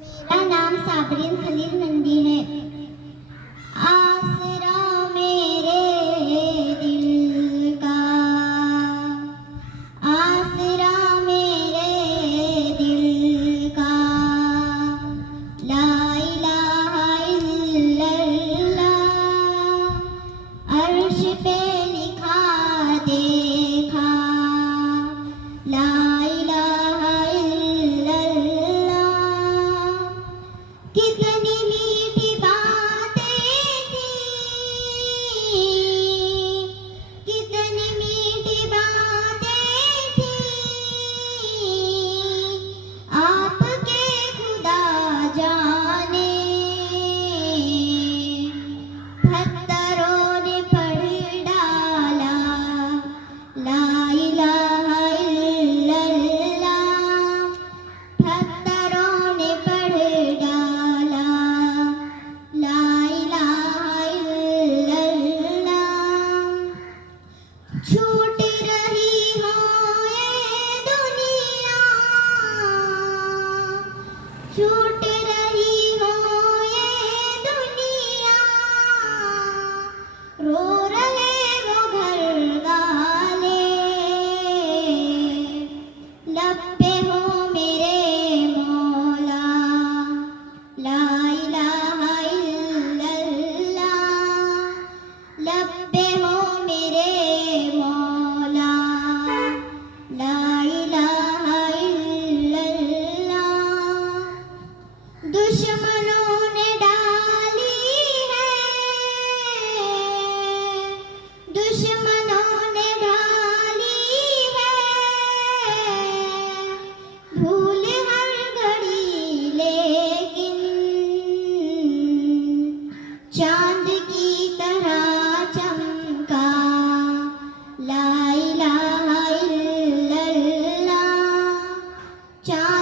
मेरा नाम साबरीन खलील नंदी है। आसरा मेरे दिल का, आसरा मेरे दिल का, ला इलाहा इल्लल्लाह, अर्श पे लिखा देखा, ला इलाहा इल्लल्लाह। कितनी मीठी बातें थी, कितनी मीठी बातें थी, आपके खुदा जाने। पत्थरों ने पढ़ डाला, ला इलाहा इल्लल्लाह, पत्थरों ने पढ़ डाला, ला इलाहा इल्लल्लाह। छूट रही हो ये दुनिया, छूट रही हो ये दुनिया, रो रहे वो घर वाले, लब पे हो मेरे मौला, ला इलाहा इल्लल्लाह, लब पे हो मेरे मौला, ला इलाहा इल्लल्लाह। दुश्मनों ने डाली है, दुश्मनों ने ढाली है, भूल हर घड़ी लेकिन चांद की तरह चमका, ला इलाहा इल्लल्लाह। चांद